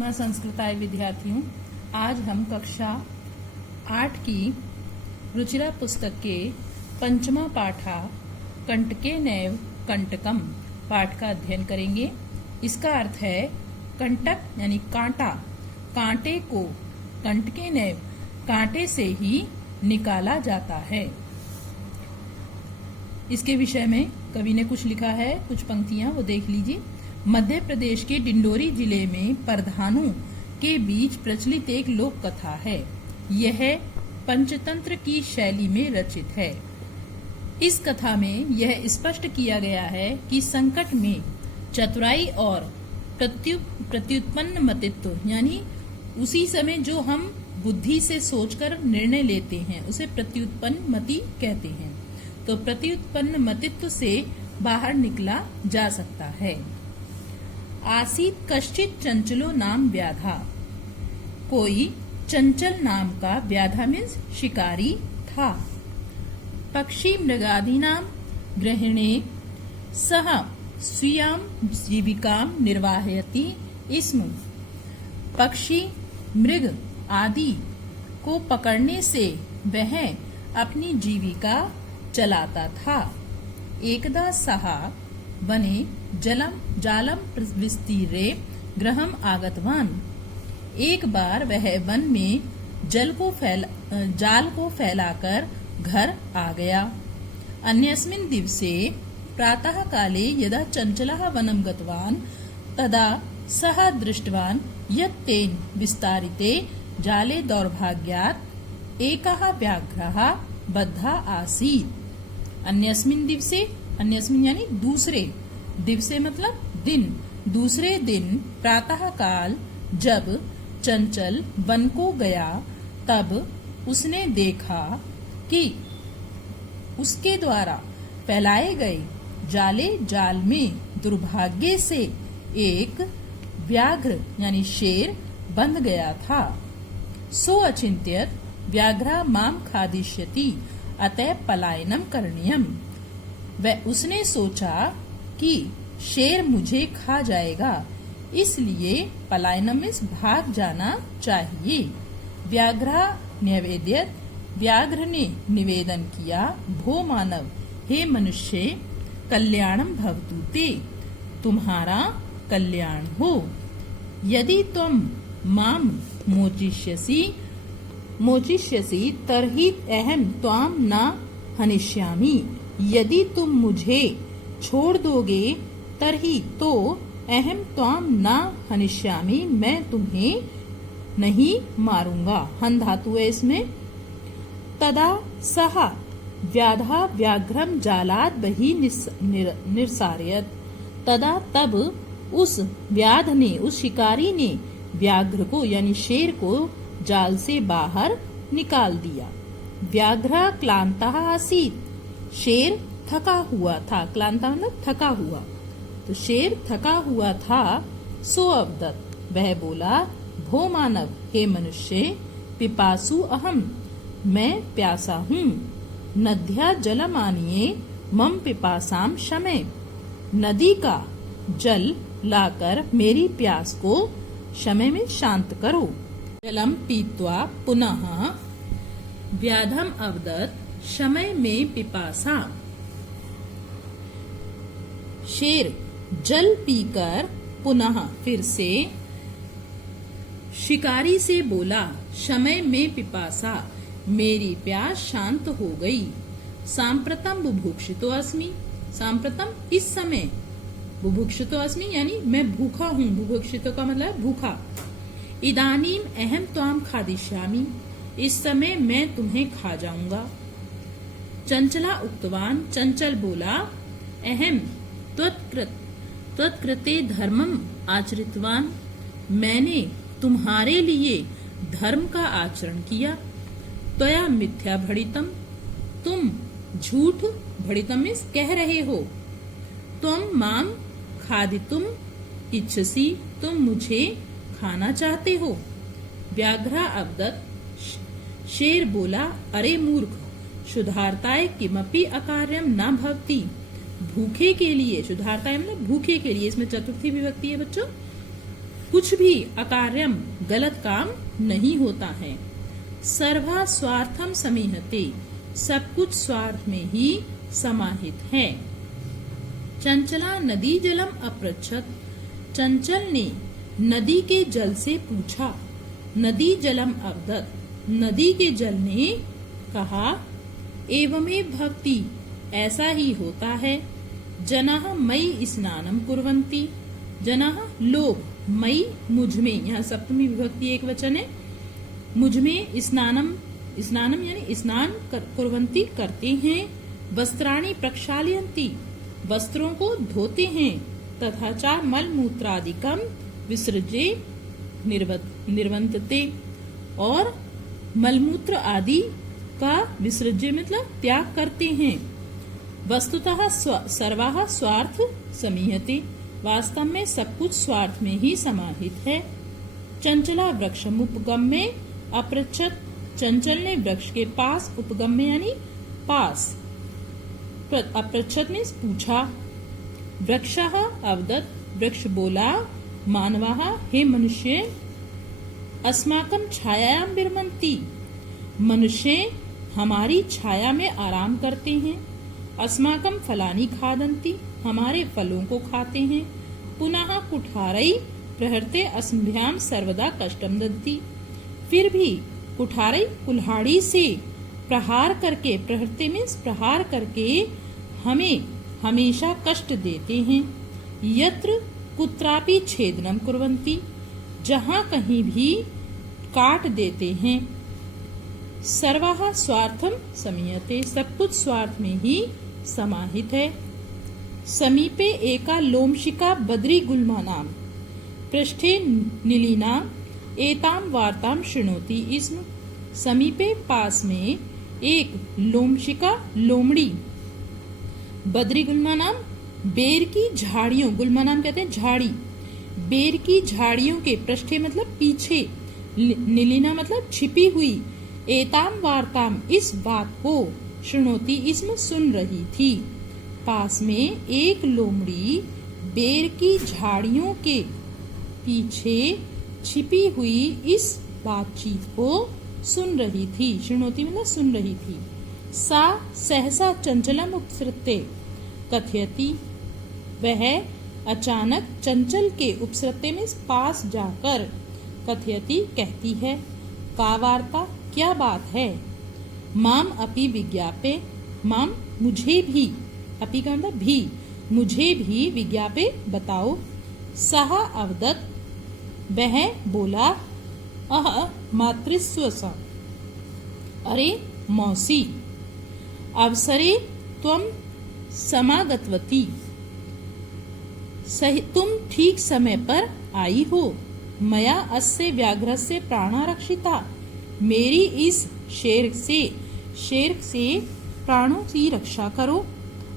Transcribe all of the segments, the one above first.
मैं संस्कृताय विद्यार्थी हूँ। आज हम कक्षा 8 की रुचिरा पुस्तक के पंचमा पाठा कंटके नैव कंटकम पाठ का अध्ययन करेंगे। इसका अर्थ है कंटक यानी कांटा, कांटे को कंटके नैव कांटे से ही निकाला जाता है। इसके विषय में कवि ने कुछ लिखा है, कुछ पंक्तियां वो देख लीजिए। मध्य प्रदेश के डिंडोरी जिले में प्रधानों के बीच प्रचलित एक लोक कथा है। यह पंचतंत्र की शैली में रचित है। इस कथा में यह स्पष्ट किया गया है कि संकट में चतुराई और प्रत्युत्पन्न मतित्व यानी उसी समय जो हम बुद्धि से सोचकर निर्णय लेते हैं उसे प्रत्युत्पन्न मति कहते हैं। तो प्रत्युत्पन्न मतित्व से बाहर निकला जा सकता है। आसीत कश्चित चंचलो नाम व्याधा, कोई चंचल नाम का व्याधा मीन्स शिकारी था। पक्षी मृगादि नाम ग्रहणे सह स्वीयाम जीविकाम निर्वाहयति स्म। पक्षी मृग आदि को पकड़ने से वह अपनी जीविका चलाता था। एकदा सहा वने जालम विस्तीर्य गृहम आगतवान। एक बार वह वन में जाल को फैलाकर घर आ गया। अन्यस्मिन् दिवसे प्रातः काले यदा चंचलः वनं गतवान् तदा सः दृष्टवान् यत् तेन विस्तारिते जाले दौर्भाग्यात् एकः व्याघ्रः बद्धः आसीत्। अन्यस्मिन् दिवसे, अन्यस्मिन् यानी दूसरे, दिवसे मतलब दिन, दूसरे दिन प्रातः काल जब चंचल वन को गया तब उसने देखा कि उसके द्वारा फैलाए गए जाल में दुर्भाग्य से एक व्याघ्र यानी शेर बंध गया था। सो अचिंत्यत व्याघ्र माम खादिष्यति अतः पलायनम करणीयम। वह उसने सोचा कि शेर मुझे खा जाएगा, इसलिए पलायनम में भाग जाना चाहिए। व्याघ्र निवेद्यत, व्याघ्र ने निवेदन किया, भो मानव, हे मनुष्य, कल्याणम भवतु ते, तुम्हारा कल्याण हो। यदि तुम माम मोचिष्यसि तर्हि अहम त्वाम न हनिष्यामि। यदि तुम मुझे छोड़ दोगे तर्हि तो अहम त्वाम न हनिष्यामि, मैं तुम्हें नहीं मारूंगा। हन धातु है इसमें। तदा सहा व्याधा व्याघ्रम जालाद बहि निरसारयत। तदा तब उस व्याध ने, उस शिकारी ने व्याघ्र को यानी शेर को जाल से बाहर निकाल दिया। व्याघ्र क्लांतः आसीत्, शेर थका हुआ था। क्लांता मतलब थका हुआ, तो शेर थका हुआ था। सो अवदत, वह बोला, भो मानव, हे मनुष्य, पिपासु अहम, मैं प्यासा हूँ। नद्या जलम आनिये मम पिपासाम शमय। नदी का जल लाकर मेरी प्यास को शमय में शांत करो। जलम पीत्वा पुनः व्याधम अवदत शमय में पिपासा। शेर जल पीकर पुनः फिर से शिकारी से बोला, शमय में पिपासा, मेरी प्यास शांत हो गई। सांप्रतम बुभुक्षितो अस्मि, सांप्रतम इस समय, बुभुक्षितो अस्मि यानी मैं भूखा हूँ, बुभुक्षितो का मतलब भूखा। इदानीम अहम त्वाम खादिष्यामि, इस समय मैं तुम्हें खा जाऊंगा। चंचला उक्तवान, चंचल बोला, अहम त्वत्कृते धर्मम आचरितवान, मैंने तुम्हारे लिए धर्म का आचरण किया। त्वया मिथ्या भणितम, तुम झूठ, भणितम में कह रहे हो। तुम माम खादितुम इच्छसि, तुम मुझे खाना चाहते हो। व्याघ्र अवदत, शेर बोला, अरे मूर्ख, शुद्धार्ताय किमपि अकार्यम न भवति। भूखे के लिए, शुद्धार्ताय मतलब भूखे के लिए, इसमें चतुर्थी विभक्ति है बच्चों। कुछ भी अकार्यम गलत काम नहीं होता है। सर्वा स्वार्थम समीहते, सब कुछ स्वार्थ में ही समाहित है। चंचला नदी जलम अपृच्छत, चंचल ने नदी के जल से पूछा। नदी जलम अवदत, नदी के जल ने कहा। एवमेव भक्ति, ऐसा ही होता है। जनाः मयि स्नानम कुर्वन्ति, जनाः लोग, मयि मुझ में, यहाँ सप्तमी विभक्ति एक वचन है, मुझ में स्नानम, स्नानम यानी स्नान कुर्वन्ति करते हैं। वस्त्राणि प्रक्षालयन्ति, वस्त्रों को धोते हैं। तथा च मल मूत्रादिकम विसृज्य निर्वन्तते, और मलमूत्र आदि का विसर्ज्य मतलब त्याग करते हैं। वस्तुतः सर्वाः स्वार्थ समीहते, वास्तव में सब कुछ स्वार्थ में ही समाहित है। चंचला वृक्षम उपगम्य अपृच्छत, चंचल ने वृक्ष के पास, उपगम्य यानी पास, अपृच्छत में पूछा। वृक्षः अवदत्, वृक्ष बोला। मानवाः, हे मनुष्य, अस्माकं छायायां विरमन्ति, मनुष्य हमारी छाया में आराम करते हैं। अस्माकं फलानि खादन्ति, हमारे फलों को खाते हैं। पुनः कुठारै प्रहरते अस्मभ्याम सर्वदा कष्टम दन्ति, फिर भी कुठारै कुल्हाड़ी से प्रहार करके, प्रहरते मीन्स प्रहार करके हमें हमेशा कष्ट देते हैं। यत्र कुत्रापि छेदनम कुर्वन्ति, जहाँ कहीं भी काट देते हैं। सर्वाः स्वार्थम समीयते, सब कुछ स्वार्थ में ही समाहित है। समीपे एका लोमशिका बद्री गुल्मानाम, पृष्ठे नीलिना एताम वार्ताम शृणोति स्म। समीपे पास में एक लोमशिका लोमड़ी, बद्री गुल्मानाम बेर की झाड़ियों, गुल्मानाम कहते हैं झाड़ी, बेर की झाड़ियों के, पृष्ठे मतलब पीछे, नीलिना मतलब छिपी हुई, एताम वार्ताम इस बात को, शृणोती इसमें सुन रही थी। पास में एक लोमड़ी बेर की झाड़ियों के पीछे छिपी हुई इस बातचीत को सुन रही थी। शृणोती मतलब सुन रही थी। सा सहसा चंचलम उपसृत्य कथयति, वह अचानक चंचल के उपसृत्य में पास जाकर कथयति कहती है। का वार्ता, क्या बात है। माम अपि विज्ञापे, माम मुझे भी, अपि का मतलब भी, मुझे भी विज्ञापे बताओ। सह अवदत्, वह बोला। अह मातृस्व, अरे मौसी। अवसरे त्वम समागतवती, सही तुम ठीक समय पर आई हो। मया अस्य व्याघ्रस्य प्राणा रक्षिता, मेरी इस शेर से प्राणों की रक्षा करो।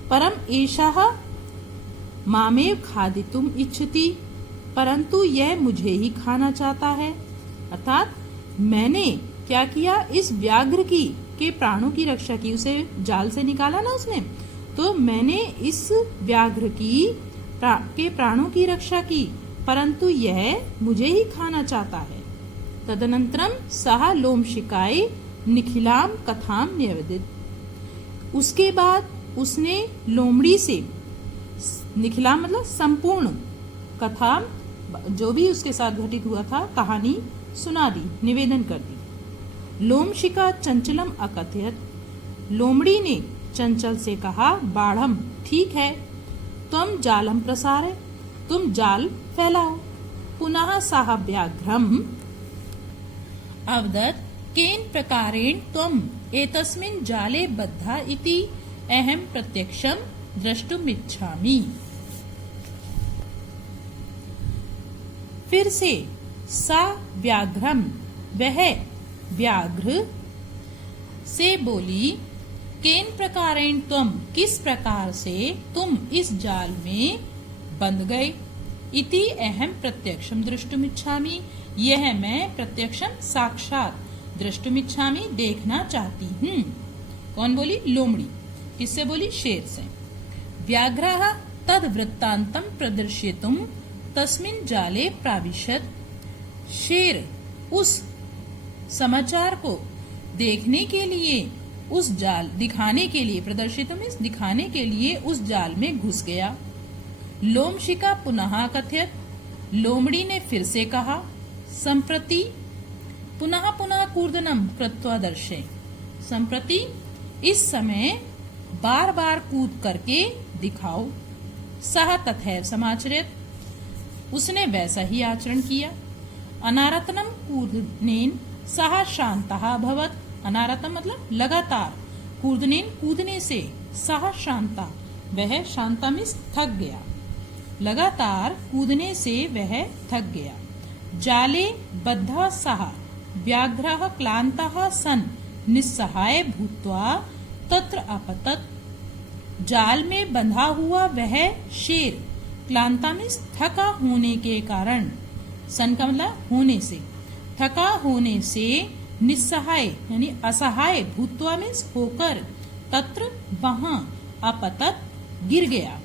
परम एषः मामेव खादितुम इच्छति, परंतु यह मुझे ही खाना चाहता है। अर्थात मैंने क्या किया, इस व्याघ्र की के प्राणों की रक्षा की, उसे जाल से निकाला ना उसने, तो मैंने इस व्याघ्र के प्राणों की रक्षा की, परंतु यह मुझे ही खाना चाहता है। तदनंतरम सह लोमशिकाय निखिलाम कथाम निवेदित, उसके बाद उसने लोमड़ी से, निखिलाम मतलब संपूर्ण, कथा जो भी उसके साथ घटित हुआ था कहानी सुना दी, निवेदन कर दी। लोमशिका चंचलम अकथयत, लोमड़ी ने चंचल से कहा। बाढ़म, ठीक है। तुम जालम प्रसारे, तुम जाल फैलाओ। पुनः साह व्याघ्रम अवदत्, केन प्रकारेण त्वम एतस्मिन् जाले बद्धा इति अहम प्रत्यक्षम द्रष्टुमिच्छामि। फिर से सा व्याघ्रम, वह व्याघ्र से बोली। केन प्रकारेण त्वम, किस प्रकार से तुम इस जाल में बंध गए। इति अहम प्रत्यक्षम दृष्टुमिच्छामि, यह मैं प्रत्यक्षम साक्षात, दृष्टुमिच्छामि देखना चाहती हूँ। कौन बोली? लोमड़ी। किससे बोली? शेर से। व्याघ्रः तद वृत्तांतम प्रदर्शयितुम तस्मिन् जाले प्राविशत। शेर उस समाचार को देखने के लिए उस जाल दिखाने के लिए प्रदर्शित में दिखाने के लिए उस जाल में घुस गया। लोमशिका पुनः कथयत। लोमड़ी ने फिर से कहा। संप्रति पुनः पुनः कूर्दनम कृत्वा दर्शे। संप्रति इस समय बार बार कूद करके दिखाओ। सह तथैव समाचरेत। उसने वैसा ही आचरण किया। अनारतनम कूर्दनेन सह शांतः अभवत्। अनारतम मतलब लगातार, कूर्दनेन कूदने से, सह शांता वह शांता में थक गया। लगातार कूदने से वह थक गया। जाले बद्धः सः व्याघ्रः क्लान्तः सन् निस्सहाय भूत्वा तत्र अपतत्। जाल में बंधा हुआ वह शेर क्लांता में थका होने के कारण, सन का मतलब होने से, थका होने से निस्सहाय यानी असहाय भूत्वा में होकर, तत्र वहां, अपतत गिर गया।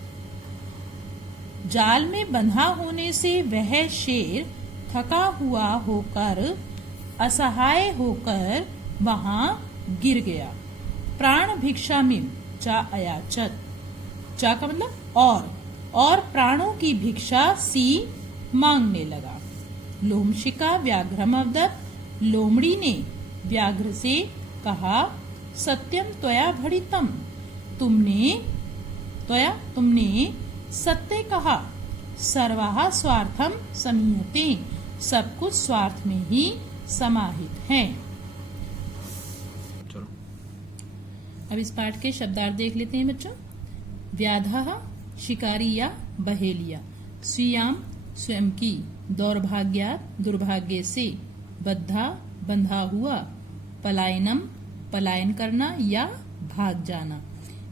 जाल में बंधा होने से वह शेर थका हुआ होकर, असहाय होकर वहां गिर गया। प्राण भिक्षा में चा अयाचत। चा का मतलब और प्राणों की भिक्षा सी मांगने लगा। लोमशिका व्याघ्रम अवदत्। लोमड़ी ने व्याघ्र से कहा। सत्यम त्वया भणितम। तुमने सत्य कहा। सर्वाः स्वार्थम समीयते। सब कुछ स्वार्थ में ही समाहित है। अब इस पाठ के शब्दार्थ देख लेते हैं बच्चों। व्याधः शिकारी या बहेलिया। स्वीयाम स्वयं की। दौर्भाग्यात दुर्भाग्य से। बद्धा बंधा हुआ। पलायनम पलायन करना या भाग जाना।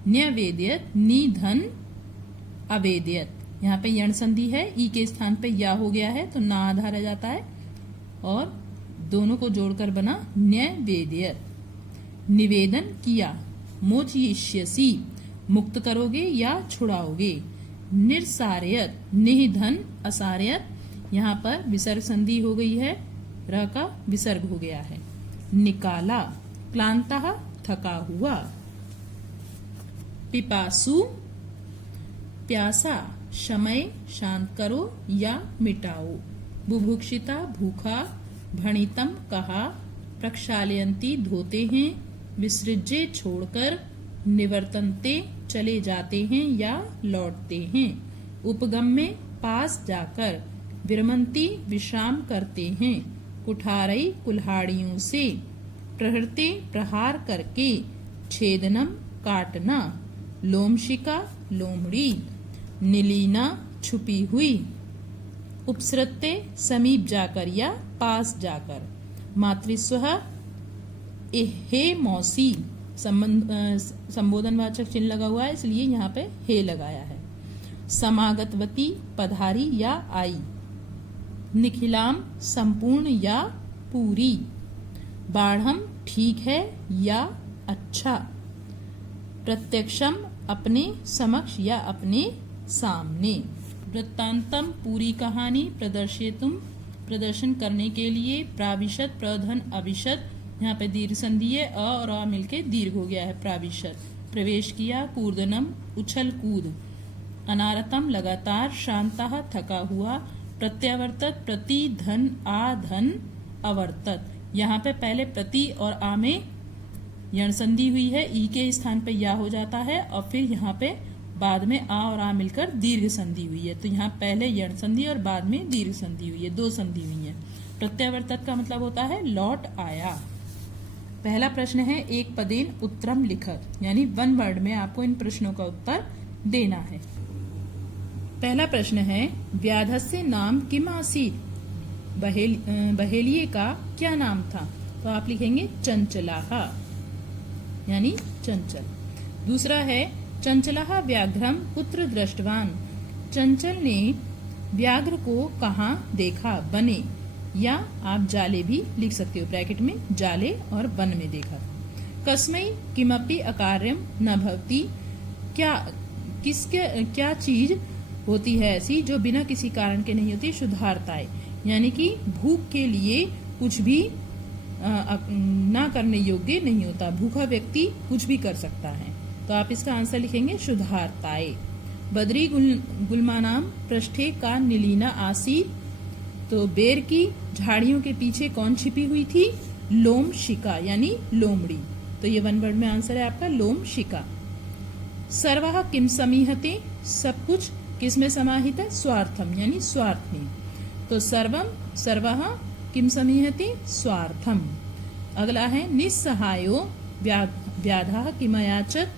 न्यवेद्यत निधन अवेद्यत। यहाँ पे यण संधि है, ई के स्थान पे या हो गया है तो ना आधा रह जाता है और दोनों को जोड़कर बना न्यवेद्यत। निवेदन किया। मोचयिष्यसि मुक्त करोगे या छुड़ाओगे। निर्सारयत निधन असारयत। यहाँ पर विसर्ग संधि हो गई है, र का विसर्ग हो गया है। निकाला। क्लांतः थका हुआ। पिपासु प्यासा। शमय शांत करो या मिटाओ। बुभुक्षिता भूखा। भणितम कहा। प्रक्षालयन्ति धोते हैं। विसृज्य छोड़कर। निवर्तन्ते चले जाते हैं या लौटते हैं। उपगम्य पास जाकर। विरमन्ति विश्राम करते हैं। कुठारई कुल्हाड़ियों से। प्रहृते प्रहार करके। छेदनम काटना। लोमशिका लोमड़ी। निलीना छुपी हुई। उपसृत्य समीप जाकर या पास जाकर। मातृस्व हे मौसी। संबोधनवाचक चिन्ह लगा हुआ है इसलिए यहाँ पे हे लगाया है। समागतवती पधारी या आई। निखिलाम संपूर्ण या पूरी। बाढ़म ठीक है या अच्छा। प्रत्यक्षम अपने समक्ष या अपने सामने। वृत्तांतम पूरी कहानी। प्रदर्शयितुम प्रदर्शन करने के लिए। प्राविशत प्रधन अविशत। यहाँ पे दीर्घ संधि है, अ और आ मिलके दीर्घ हो गया है। प्राविशत प्रवेश किया। कूर्दनम उछल कूद। अनारतम लगातार। शांतः थका हुआ। प्रत्यावर्तत प्रति धन आ धन अवर्तत। यहाँ पे पहले प्रति और आ में यण संधि हुई है, ई के स्थान पे या हो जाता है और फिर यहाँ पे बाद में आ और आ मिलकर दीर्घ संधि हुई है। तो यहाँ पहले यण संधि और बाद में दीर्घ संधि हुई है, दो संधि हुई है। प्रत्यावर्तत का मतलब होता है लौट आया। पहला प्रश्न है एक पदेन उत्तरम लिखत, यानी वन वर्ड में आपको इन प्रश्नों का उत्तर देना है। पहला प्रश्न है व्याधस्य नाम किम आसीत्। बहेलिये का क्या नाम था? तो आप लिखेंगे चंचलाः, यानी चंचल। दूसरा है चंचलाः व्याघ्रम कुत्र दृष्टवान। चंचल ने व्याघ्र को कहाँ देखा, बने, या आप जाले भी लिख सकते हो, ब्रैकेट में जाले और वन में देखा। कस्मै किमपि अकार्यम न भवति। क्या चीज होती है ऐसी जो बिना किसी कारण के नहीं होती, शुद्धार्ताए, यानी कि भूख के लिए कुछ भी ना करने योग्य नहीं होता। भूखा व्यक्ति कुछ भी कर सकता है। तो आप इसका आंसर लिखेंगे शुद्धार्ताए। बद्री गुल्मानाम पृष्ठे का नीलिना आसीत, तो बेर की झाड़ियों के पीछे कौन छिपी हुई थी? लोम शिका, यानी लोमड़ी। तो ये वन वर्ड में आंसर है आपका लोम शिका। सर्वः किम समीहते, सब कुछ किस में समाहित है? स्वार्थम, यानी स्वार्थ में। तो सर्वम सर्वः किम समीहते? स्वार्थम। अगला है निस्सहायो व्याधः किमयाचत,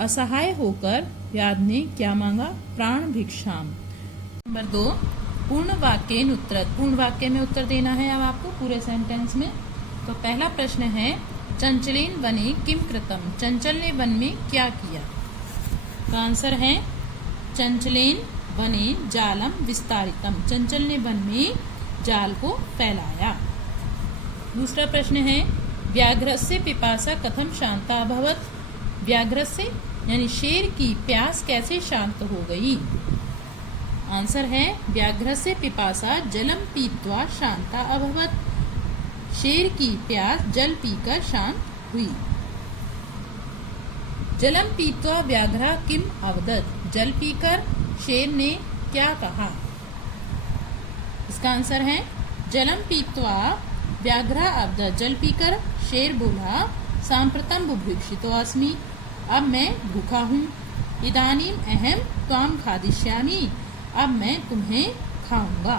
असहाय होकर व्याध ने क्या मांगा? प्राण भिक्षाम। नंबर 2, पूर्ण वाक्य उत्तर। पूर्ण वाक्य में उत्तर देना है अब आपको पूरे सेंटेंस में। तो पहला प्रश्न है चंचलेन वने किम कृतम, चंचल ने वन में क्या किया? तो आंसर है चंचलेन वने जालम विस्तारितम, चंचल ने वन में जाल को फैलाया। दूसरा प्रश्न है व्याघ्रस्य पिपासा कथम शांता अभवत, व्याघ्रस्य यानी शेर की प्यास कैसे शांत हो गई? आंसर है व्याघ्रस्य पिपासा जलम पीत्वा शांता अभवत, शेर की प्यास जल पीकर शांत हुई। जलम पीत्वा व्याघ्र किम अवदत, जल पीकर शेर ने क्या कहा? इसका आंसर है जलम पीत्वा व्याघ्र अवदत, जल पीकर शेर बोला सांप्रतम बुभुक्षितो अस्मि, अब मैं भूखा हूँ। इदानीम अहम त्वाम खादिष्यामि, अब मैं तुम्हें खाऊंगा।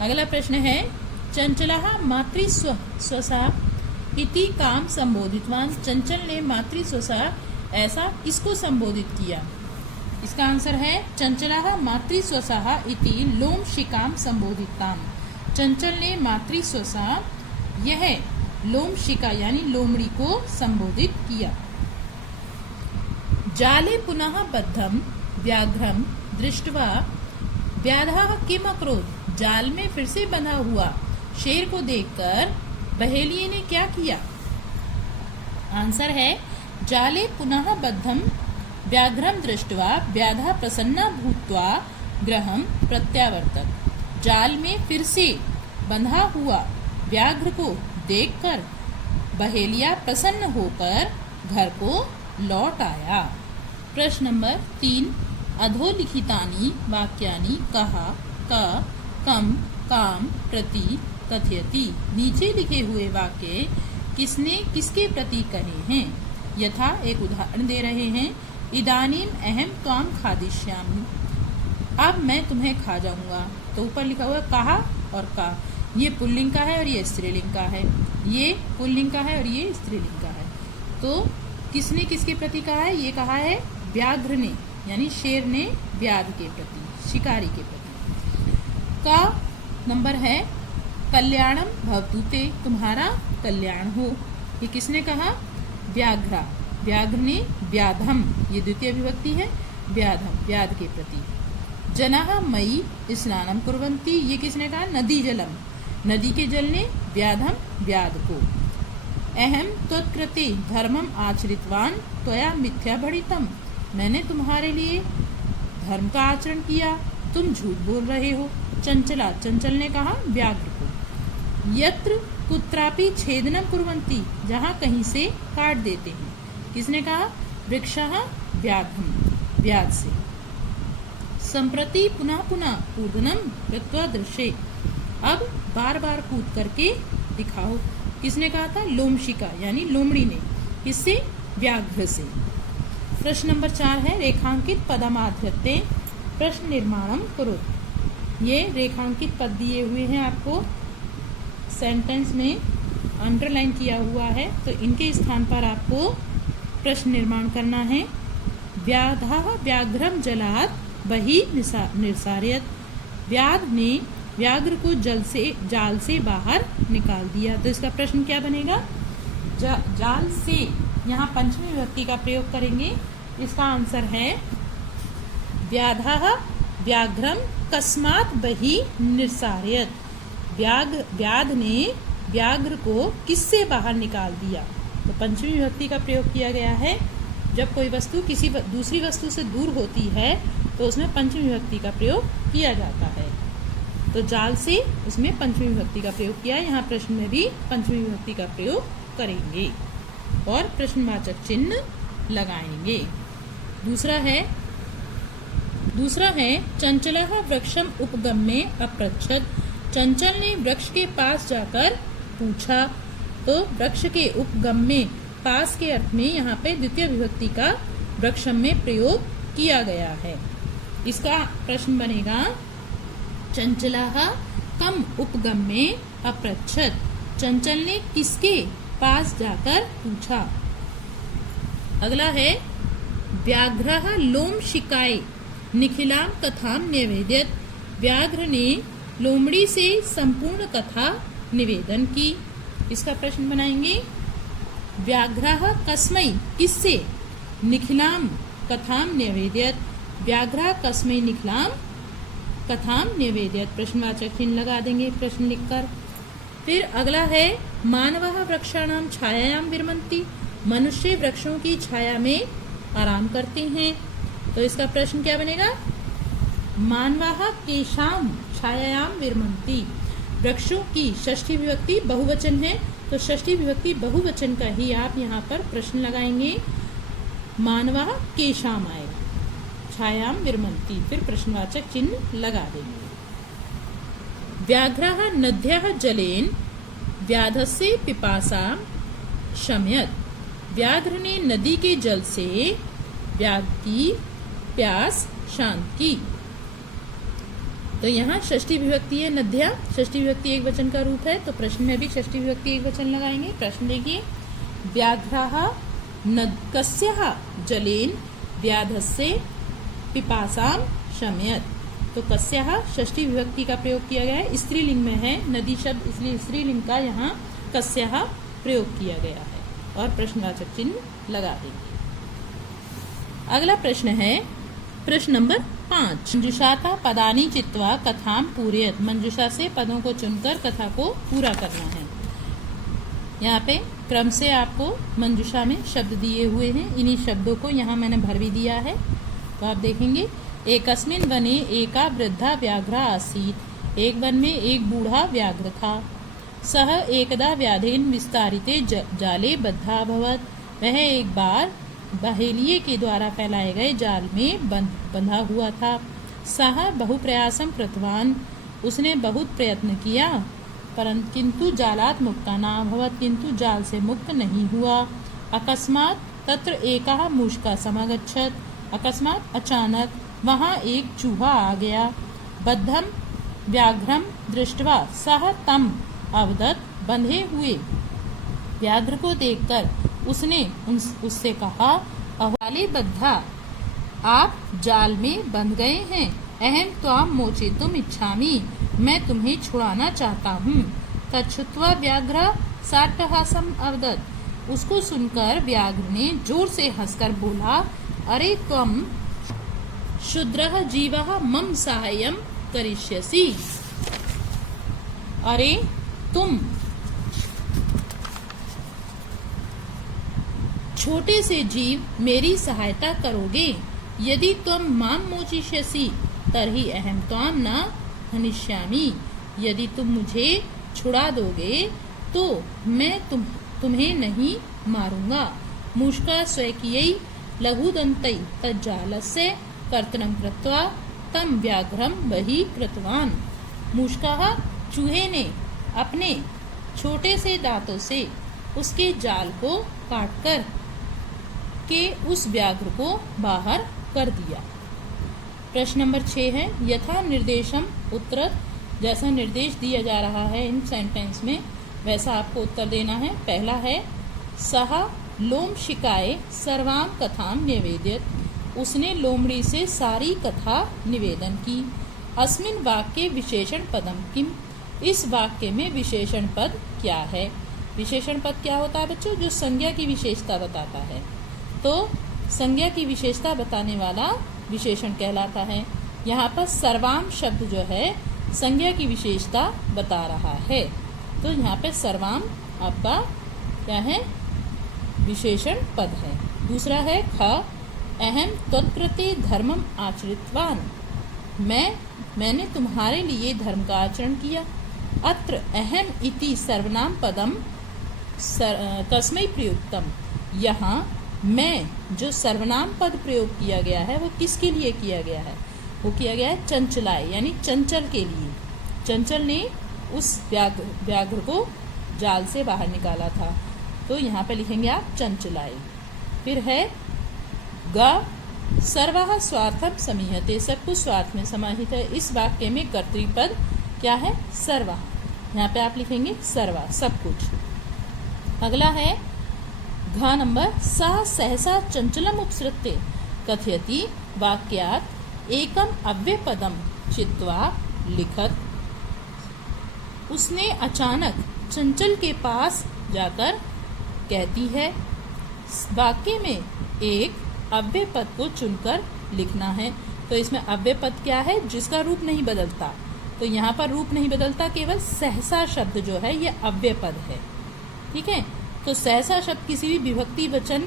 अगला प्रश्न है चंचलः मातृस्वसा इति काम संबोधितवान, चंचल ने मातृस्वसा ऐसा किसको संबोधित किया? इसका आंसर है चंचलः मातृस्वसा इति लोम शिकाम संबोधिताम, चंचल ने मातृस्वसा यह लोम शिका यानी लोमड़ी को संबोधित किया। जाले पुनः बद्धम व्याघ्रम दृष्ट्वा व्याधः किम अकरोत्, जाल में फिर से बंधा हुआ शेर को देखकर बहेलिये ने क्या किया? आंसर है जाले पुनः बद्धम व्याघ्रम दृष्ट्वा व्याधः प्रसन्ना भूत्वा गृहं प्रत्यावर्तत, जाल में फिर से बंधा हुआ व्याघ्र को देखकर बहेलिया प्रसन्न होकर घर को लौट आया। प्रश्न नंबर 3, अधोलिखितानि वाक्यानि कहा क कम काम प्रति कथयति, नीचे लिखे हुए वाक्य किसने किसके प्रति कहे हैं? यथा एक उदाहरण दे रहे हैं इदानीम अहम त्वाम खादिष्यामि, अब मैं तुम्हें खा जाऊंगा। तो ऊपर लिखा हुआ कहा और का, ये पुल्लिंग का है और ये स्त्रीलिंग का है, ये पुल्लिंग का है और ये स्त्रीलिंग का है। तो किसने किसके प्रति कहा है? ये कहा है व्याघ्र ने, यानी शेर ने व्याध के प्रति, शिकारी के प्रति। का नंबर है कल्याणम भवतु ते, तुम्हारा कल्याण हो, ये किसने कहा? व्याघ्रा, व्याघ्र ने व्याधम, ये द्वितीय विभक्ति है, व्याधम व्याध के प्रति। जनाः मयि स्नानम कुर्वन्ति, ये किसने कहा? नदी जलम, नदी के जल ने व्याधम व्याध को। अहम त्वत्कृते धर्मम आचरितवान त्वया मिथ्या भणितम, मैंने तुम्हारे लिए धर्म का आचरण किया, तुम झूठ बोल रहे हो। चंचला, चंचल ने कहा व्याघ्र को। यत्र कुत्रापि छेदनम कुर्वन्ति, जहाँ कहीं से काट देते हैं, किसने कहा? वृक्षः व्याघ्रम, व्याध से। संप्रति पुनः पुनः कूर्दनम कृत्वा दृश्ये, अब बार बार कूद करके दिखाओ, किसने कहा था? लोमशिका यानी लोमड़ी ने, किससे? व्याघ्र से। प्रश्न नंबर 4 है रेखांकित पदमाध्यत्ते प्रश्न निर्माणम करो, ये रेखांकित पद दिए हुए हैं आपको सेंटेंस में, अंडरलाइन किया हुआ है, तो इनके स्थान पर आपको प्रश्न निर्माण करना है। व्याधः व्याघ्रम जलात् बहि निसारयत, व्याध ने व्याघ्र को जाल से बाहर निकाल दिया। तो इसका प्रश्न क्या बनेगा? जाल से, यहाँ पंचमी विभक्ति का प्रयोग करेंगे। इसका आंसर है व्याधः व्याघ्रम कस्मात् बहि निसारयत, व्याध ने व्याघ्र को किससे बाहर निकाल दिया। तो पंचमी विभक्ति का प्रयोग किया गया है जब कोई वस्तु किसी दूसरी वस्तु से दूर होती है तो उसमें पंचमी विभक्ति का प्रयोग किया जाता है। तो जाल से उसमें पंचमी विभक्ति का प्रयोग किया। यहाँ प्रश्न में भी पंचमी विभक्ति का प्रयोग करेंगे और प्रश्नवाचक चिन्ह लगाएंगे। दूसरा है चंचलः वृक्षम उपगम्ये अपृच्छत्। चंचल ने वृक्ष के पास जाकर पूछा। तो वृक्ष के उपगम्ये पास के अर्थ में यहाँ पे द्वितीय विभक्ति का वृक्षम में प्रयोग किया गया है। इसका प्रश्न बनेगा चंचलः कम उपगम्ये अपृच्छत्। चंचल ने किसके पास जाकर पूछा। अगला है व्याघ्रः लोम शिकाय निखिलाम कथाम निवेदयत्। व्याघ्र ने लोमड़ी से संपूर्ण कथा निवेदन की। इसका प्रश्न बनाएंगे व्याघ्रः कस्मै किससे निखिलाम कथाम निवेदयत्। व्याघ्रः कस्मै निखिलाम कथाम निवेदयत्। प्रश्नवाचक चिन्ह लगा देंगे प्रश्न लिखकर। फिर अगला है मानवः वृक्षाणाम छायायाम विरमन्ति। मनुष्य वृक्षों की छाया में आराम करते हैं। तो इसका प्रश्न क्या बनेगा मानवः केशाम छायायाम विरमन्ति। वृक्षों की षष्ठी विभक्ति बहुवचन है तो षष्ठी विभक्ति बहुवचन का ही आप यहाँ पर प्रश्न लगाएंगे। मानवः केशाम आएगा, छायाम विरमन्ति, फिर प्रश्नवाचक चिन्ह लगा देंगे। व्याघ्रः नद्यः जलेन व्याधस्य पिपासां शमयत्। व्याघ्र ने नदी के जल से व्याघ्र की प्यास शांत की। तो यहाँ षष्ठी विभक्ति है नद्या, षष्ठी विभक्ति एक वचन का रूप है तो प्रश्न में भी षष्ठी विभक्ति एक वचन लगाएंगे। प्रश्न देखिए व्याघ्रः कस्यः जलेन व्याधस्य पिपासां शमयत्। तो कस्यः षष्ठी विभक्ति का प्रयोग किया गया है, स्त्रीलिंग में है नदी शब्द इसलिए स्त्रीलिंग का यहाँ कस्यः प्रयोग किया गया है और प्रश्नवाचक चिन्ह लगा देंगे। अगला प्रश्न है प्रश्न नंबर 5। मंजुषाता पदानि चित्वा कथाम पूरयत्। मंजुषा से पदों को चुनकर कथा को पूरा करना है। यहाँ पे क्रम से आपको मंजुषा में शब्द दिए हुए हैं, इन्हीं शब्दों को यहाँ मैंने भर भी दिया है तो आप देखेंगे। एकस्मिन् वने एका वृद्धा व्याघ्रा आसीत्। एक वन में एक बूढ़ा व्याघ्र था। सः एकदा व्याधेन विस्तारिते जाले बद्धा अभवत्। वह एक बार बहेलिये के द्वारा फैलाए गए जाल में बंधा हुआ था। सः बहुप्रयासं कृतवान्। उसने बहुत प्रयत्न किया किंतु जालात् मुक्ता न अभवत्। किंतु जाल से मुक्त नहीं हुआ। अकस्मात् तत्र एकः मूषकः समागच्छत्। अकस्मात् अचानक वहाँ एक चूहा आ गया। बद्धं व्याघ्रं दृष्ट्वा सः तम अवदत्। बंधे हुए व्याघ्र को देखकर उसने उससे कहा अहवाले बद्धा, आप जाल में बंध गए हैं। अहम त्वां मोचितुम इच्छामि, मैं तुम्हें छुड़ाना चाहता हूँ। तच्छ्रुत्वा व्याघ्र साट्टहासम् अवदत्। उसको सुनकर व्याघ्र ने जोर से हंसकर बोला अरे त्वं क्षुद्रः जीवः मम साहाय्यं करिष्यसि। अरे तुम छोटे से जीव मेरी सहायता करोगे। यदि त्वं मां मोचिष्यसि तर्हि अहं त्वां न हनिष्यामि। यदि तुम मुझे छुड़ा दोगे तो मैं तुम्हें नहीं मारूंगा। मूषका स्वकीयै लघुदन्तै तज्जालस्य कर्तनं कृत्वा तं व्याघ्रं बहिः कृतवान्। मूषकः चूहे ने अपने छोटे से दांतों से उसके जाल को काटकर के उस व्याघ्र को बाहर कर दिया। प्रश्न नंबर 6 है यथा निर्देशम उत्तरत्। जैसा निर्देश दिया जा रहा है इन सेंटेंस में वैसा आपको उत्तर देना है। पहला है सः लोम शिकाय सर्वां कथाम निवेदयत्। उसने लोमड़ी से सारी कथा निवेदन की। अस्मिन् वाक्ये विशेषण पदम किम। इस वाक्य में विशेषण पद क्या है। विशेषण पद क्या होता है बच्चों, जो संज्ञा की विशेषता बताता है। तो संज्ञा की विशेषता बताने वाला विशेषण कहलाता है। यहाँ पर सर्वाम शब्द जो है संज्ञा की विशेषता बता रहा है। तो यहाँ पे सर्वाम आपका क्या है, विशेषण पद है। दूसरा है ख, अहम त्वत्कृते धर्मम आचरितवान, मैंने तुम्हारे लिए धर्म का आचरण किया। अत्र अहम इति सर्वनाम पदम कस्मै प्रयुक्तम, यहाँ मैं जो सर्वनाम पद प्रयोग किया गया है वो किसके लिए किया गया है? वो किया गया है चंचलाय यानी चंचल के लिए। चंचल ने उस व्याघ्र को जाल से बाहर निकाला था, तो यहाँ पे लिखेंगे आप चंचलाय। फिर है ग, सर्वः स्वार्थम समीहते, सब कुछ स्वार्थ में समाहित है। इस वाक्य में कर्तृपद क्या है? सर्वः, यहाँ पे आप लिखेंगे सर्वा, सब कुछ। अगला है घ नंबर, सा सहसा चंचलम उपसृत्य कथयति वाक्यात् एकम अव्ययपदम चित्वा लिखत। उसने अचानक चंचल के पास जाकर कहती है, वाक्य में एक अव्यय पद को चुनकर लिखना है। तो इसमें अव्यय पद क्या है? जिसका रूप नहीं बदलता। तो यहाँ पर रूप नहीं बदलता, केवल सहसा शब्द जो है ये अव्यय पद है। ठीक है, तो सहसा शब्द किसी भी विभक्ति वचन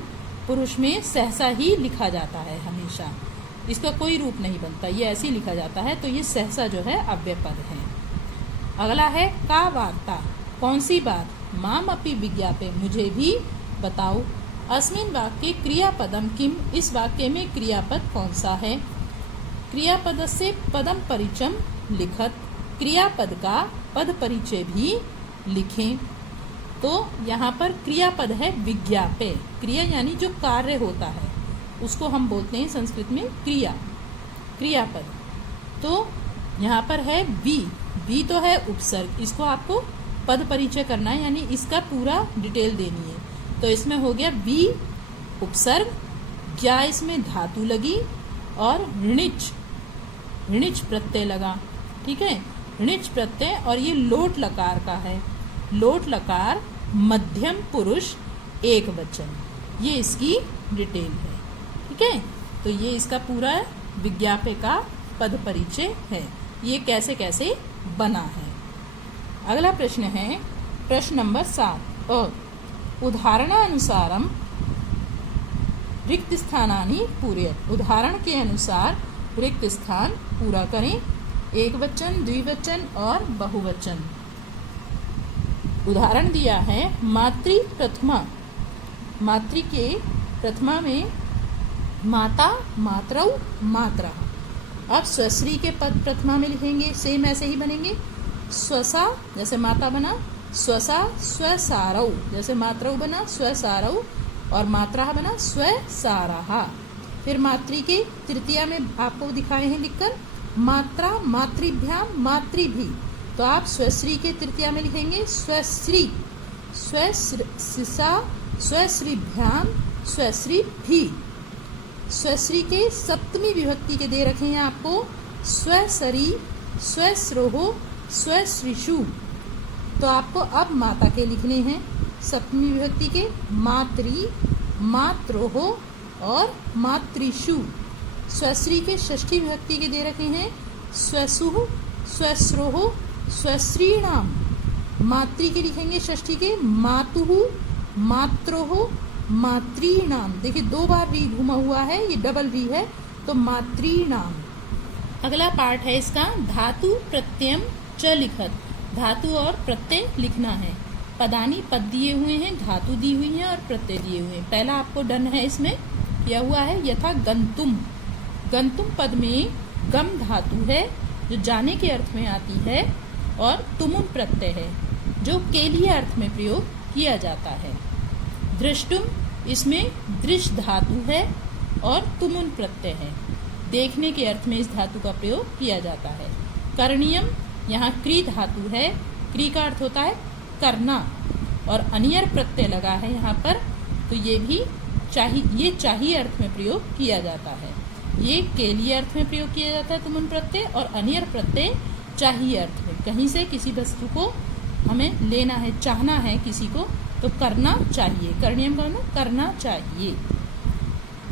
पुरुष में सहसा ही लिखा जाता है हमेशा, इसका कोई रूप नहीं बनता, ये ऐसे ही लिखा जाता है। तो ये सहसा जो है अव्यय पद है। अगला है का वार्ता, कौन सी बात? माम अपि विज्ञापे, मुझे भी बताओ। अस्मिन् वाक्ये क्रियापदम किम, इस वाक्य में क्रियापद कौन सा है? क्रियापद से पदम परिचम लिखत, क्रियापद का पद परिचय भी लिखें। तो यहाँ पर क्रियापद है विज्ञापे, क्रिया यानी जो कार्य होता है उसको हम बोलते हैं संस्कृत में क्रिया, क्रियापद। तो यहाँ पर है वी तो है उपसर्ग, इसको आपको पद परिचय करना है, यानी इसका पूरा डिटेल देनी है। तो इसमें हो गया वी उपसर्ग, क्या इसमें धातु लगी और ऋणिच प्रत्यय लगा। ठीक है, ऋणिच प्रत्यय, और ये लोट लकार का है। लोट लकार मध्यम पुरुष एक वचन, ये इसकी डिटेल है। ठीक है, तो ये इसका पूरा विज्ञापे का पद परिचय है, ये कैसे कैसे बना है। अगला प्रश्न है प्रश्न नंबर 7, उदाहरणानुसारम रिक्त स्थानानि पूरयत, उदाहरण के अनुसार रिक्त स्थान पूरा करें। एक वचन, द्विवचन और बहुवचन। उदाहरण दिया है मातृ प्रथमा, मातृ के प्रथमा में माता, मातरौ, मात्रा। अब स्वश्री के पद प्रथमा में लिखेंगे, सेम ऐसे ही बनेंगे। स्वसा जैसे माता बना स्वसा, स्वसारौ जैसे मातरौ बना स्वसारौ, और मात्रा बना स्वसाराः। फिर मातृ के तृतीया में आपको दिखाए हैं लिखकर मात्रा, मातृभ्याम, मातृभी। तो आप स्वश्री के तृतीया में लिखेंगे स्वश्री, स्वश्रिसा, स्वश्रीभ्याम, स्वश्रीभी। स्वश्री के सप्तमी विभक्ति के दे रखे हैं आपको स्वसरी, स्वश्रोहो, स्वश्रीषु। तो आपको अब माता के लिखने हैं सप्तमी विभक्ति के मातृ, मात्रोहो और मातृषु। स्वश्री के षष्ठी विभक्ति के दे रखे हैं स्वसुः, स्वश्रोः, स्वश्रीणाम। मातृ के लिखेंगे षष्ठी के मातुः, मात्रोः, मातृणाम। देखिए 2 बार री घुमा हुआ है, ये डबल री है, तो मातृणाम। अगला पार्ट है इसका धातु प्रत्ययम च लिखत, धातु और प्रत्यय लिखना है। पदानी पद दिए हुए हैं, धातु दी हुई है और प्रत्यय दिए हुए हैं। पहला आपको डन है इसमें किया हुआ है, यथा गंतुम। गंतुम पद में गम धातु है जो जाने के अर्थ में आती है, और तुमुन प्रत्यय है जो के लिए अर्थ में प्रयोग किया जाता है। दृष्टुम, इसमें दृश धातु है और तुमुन प्रत्यय है, देखने के अर्थ में इस धातु का प्रयोग किया जाता है। करणीयम, यहाँ क्री धातु है, क्री का अर्थ होता है करना, और अनियर प्रत्यय लगा है यहाँ पर, तो ये भी चाहिए अर्थ में प्रयोग किया जाता है। ये के लिए अर्थ में प्रयोग किया जाता है तुमुन प्रत्यय, और अनियर प्रत्यय चाहिए अर्थ में, कहीं से किसी वस्तु को हमें लेना है, चाहना है किसी को, तो करना चाहिए। करणीयम करना चाहिए।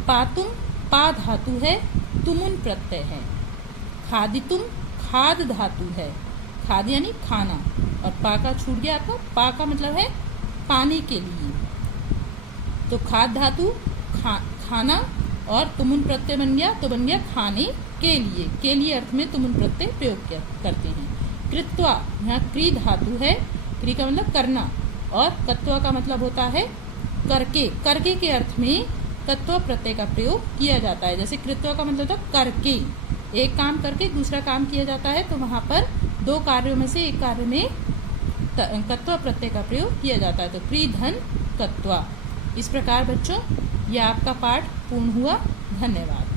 पातुम, पा धातु है, तुमुन प्रत्यय है। खादितुम, खाद धातु है, खाद यानी खाना, और पा का छूट गया आपका, पा का मतलब है पाने के लिए। तो खाद धातु खाना, और तुमुन प्रत्यय बन गया तो बन गया खाने के लिए अर्थ में तुमुन प्रत्यय प्रयोग करते हैं। कृत्वा, यहाँ क्री धातु है, क्री का मतलब करना, और कत्वा का मतलब होता है करके के अर्थ में कत्वा प्रत्यय का प्रयोग किया जाता है। जैसे कृत्वा का मतलब होता करके, एक काम करके दूसरा काम किया जाता है, तो वहां पर दो कार्यों में से एक कार्य में कत्वा प्रत्यय का प्रयोग किया जाता है, तो क्री धन कत्वा। इस प्रकार बच्चों, यह आपका पाठ पूर्ण हुआ। धन्यवाद।